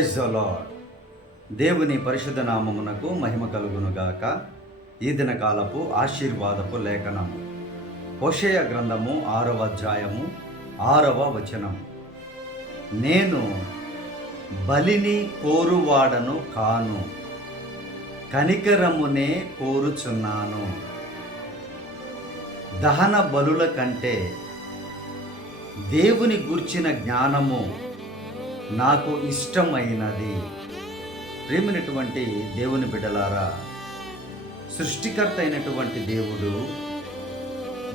Praise the lord దేవుని పరిశుద్ధ నామమునకు మహిమ కలుగునుగాక. ఈ దినకాలపు ఆశీర్వాదపు లేఖనము. హోషేయ గ్రంథము ఆరవ అధ్యాయము ఆరవ వచనము. నేను బలిని కోరువాడను కాను కనికరమునే కోరుచున్నాను. దహన బలుల కంటే దేవుని గూర్చిన జ్ఞానము నాకు ఇష్టమైనది. ప్రేమినటువంటి దేవుని బిడ్డలారా సృష్టికర్త అయినటువంటి దేవుడు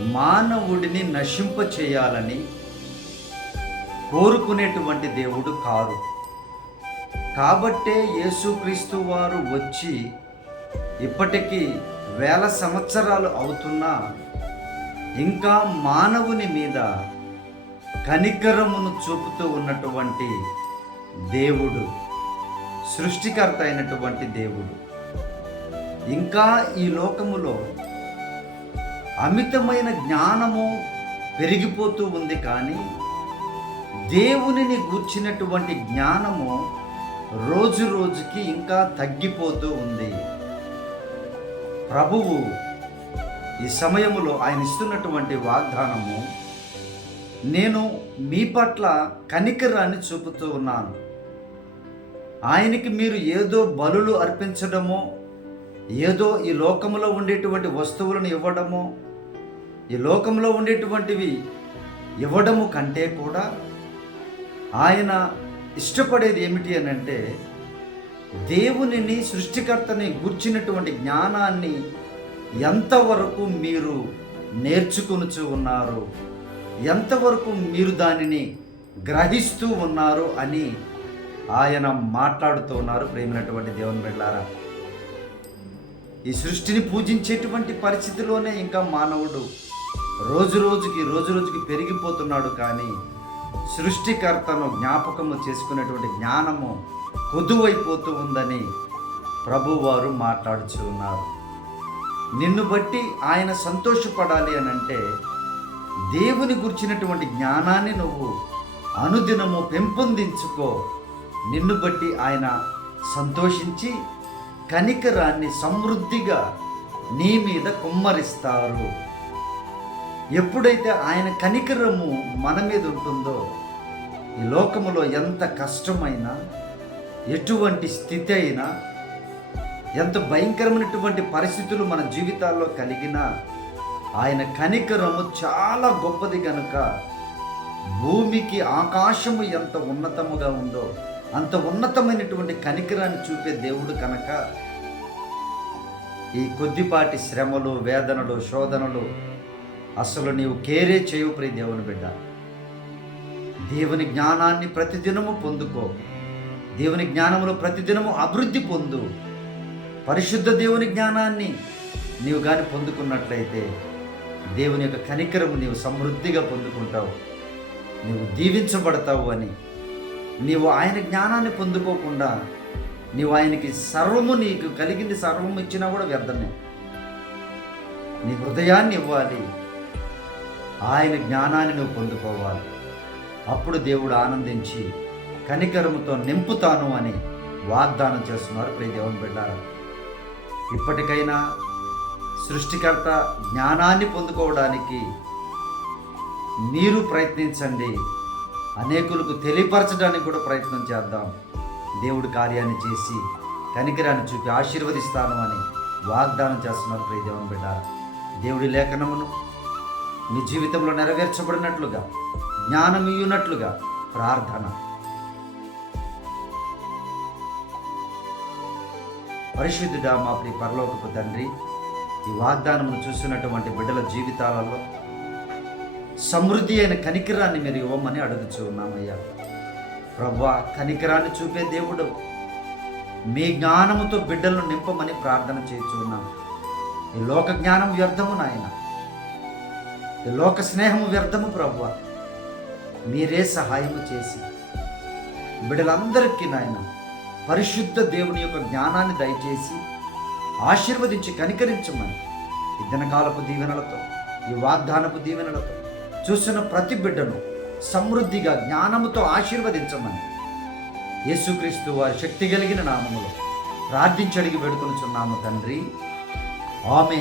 మానవుడిని నశింప చేయాలని కోరుకునేటువంటి దేవుడు కారు. కాబట్టే యేసుక్రీస్తు వారు వచ్చి ఇప్పటికీ వేల సంవత్సరాలు అవుతున్నా ఇంకా మానవుని మీద కనికరమును చూపుతూ ఉన్నటువంటి దేవుడు సృష్టికర్త అయినటువంటి దేవుడు. ఇంకా ఈ లోకములో అమితమైన జ్ఞానము పెరిగిపోతూ ఉంది కానీ దేవునిని గూర్చినటువంటి జ్ఞానము రోజు రోజుకి ఇంకా తగ్గిపోతూ ఉంది. ప్రభువు ఈ సమయములో ఆయన ఇస్తున్నటువంటి వాగ్దానము నేను మీ పట్ల కనికరాన్ని చూపుతూ ఉన్నాను. ఆయనకి మీరు ఏదో బలులు అర్పించడమో ఏదో ఈ లోకంలో ఉండేటువంటి వస్తువులను ఇవ్వడమో ఈ లోకంలో ఉండేటువంటివి ఇవ్వడము కంటే కూడా ఆయన ఇష్టపడేది ఏమిటి అని అంటే దేవునిని సృష్టికర్తని గుర్చినటువంటి జ్ఞానాన్ని ఎంతవరకు మీరు నేర్చుకొనుచు ఉన్నారు ఎంతవరకు మీరు దానిని గ్రహిస్తూ ఉన్నారు అని ఆయన మాట్లాడుతూ ఉన్నారు. ప్రేమైనటువంటి దేవుని బిడ్డారా ఈ సృష్టిని పూజించేటువంటి పరిస్థితిలోనే ఇంకా మానవుడు రోజు రోజుకి రోజు రోజుకి పెరిగిపోతున్నాడు. కానీ సృష్టికర్తను జ్ఞాపకము చేసుకునేటువంటి జ్ఞానము కొదువైపోతూ ఉందని ప్రభువారు మాట్లాడుచు ఉన్నారు. నిన్ను బట్టి ఆయన సంతోషపడాలి అని అంటే దేవుని గుర్చినటువంటి జ్ఞానాన్ని నువ్వు అనుదినము పెంపొందించుకో. నిన్ను బట్టి ఆయన సంతోషించి కనికరాన్ని సమృద్ధిగా నీ మీద కుమ్మరిస్తారు. ఎప్పుడైతే ఆయన కనికరము మన మీద ఉంటుందో ఈ లోకములో ఎంత కష్టమైనా ఎటువంటి స్థితి అయినా ఎంత భయంకరమైనటువంటి పరిస్థితులు మన జీవితాల్లో కలిగినా ఆయన కనికరము చాలా గొప్పది కనుక భూమికి ఆకాశము ఎంత ఉన్నతముగా ఉందో అంత ఉన్నతమైనటువంటి కనికరాన్ని చూపే దేవుడు కనుక ఈ కొద్దిపాటి శ్రమలు వేదనలు శోధనలు అసలు నీవు కేరే చేయు ప్రియ దేవుని బిడ్డ. దేవుని జ్ఞానాన్ని ప్రతిదినము పొందుకో. దేవుని జ్ఞానములో ప్రతిదినము అభివృద్ధి పొందు. పరిశుద్ధ దేవుని జ్ఞానాన్ని నీవు కానీ పొందుకున్నట్లయితే దేవుని యొక్క కనికరము నీవు సమృద్ధిగా పొందుకుంటావు. నీవు దీవించబడతావు అని నీవు ఆయన జ్ఞానాన్ని పొందుకోకుండా నీవు ఆయనకి సర్వము నీకు కలిగింది సర్వము ఇచ్చినా కూడా వ్యర్థమే. నీ హృదయాన్ని ఇవ్వాలి. ఆయన జ్ఞానాన్ని నువ్వు పొందుకోవాలి. అప్పుడు దేవుడు ఆనందించి కనికరముతో నింపుతాను అని వాగ్దానం చేస్తున్నారు ప్రియ దేవుని బిడ్డారా. ఇప్పటికైనా సృష్టికర్త జ్ఞానాన్ని పొందుకోవడానికి మీరు ప్రయత్నించండి. అనేకులకు తెలియపరచడానికి కూడా ప్రయత్నం చేద్దాం. దేవుడు కార్యాన్ని చేసి కనికరాన్ని చూపి ఆశీర్వదిస్తాను అని వాగ్దానం చేస్తున్నారు ప్రియ దేవుని బిడ్డ దేవుడి లేఖనమును మీ జీవితంలో నెరవేర్చబడినట్లుగా జ్ఞానం ఇయ్యున్నట్లుగా ప్రార్థన. పరిశుద్ధుడా మా ప్రియ పరలోకపు తండ్రి ఈ వాగ్దానమును చూస్తున్నటువంటి బిడ్డల జీవితాలలో సమృద్ధి అయిన కనికరాన్ని మీరు ఇవ్వమని అడుగుచూ ఉన్నామయ్యా ప్రభా కనికరాన్ని చూపే దేవుడు మీ జ్ఞానముతో బిడ్డలను నింపమని ప్రార్థన చేస్తూ ఈ లోక జ్ఞానం వ్యర్థము నాయన. ఈ లోక స్నేహము వ్యర్థము ప్రభు. మీరే సహాయము చేసి బిడ్డలందరికీ నాయన పరిశుద్ధ దేవుని యొక్క జ్ఞానాన్ని దయచేసి ఆశీర్వదించి కనికరించమని ఈ దినకాలపు దీవెనలతో ఈ వాగ్దానపు దీవెనలతో చూసిన ప్రతి బిడ్డను సమృద్ధిగా జ్ఞానముతో ఆశీర్వదించమని. యేసుక్రీస్తు వారి శక్తి కలిగిన నామములో ప్రార్థించడిగి వేడుకొనుచున్నాము తండ్రి. ఆమె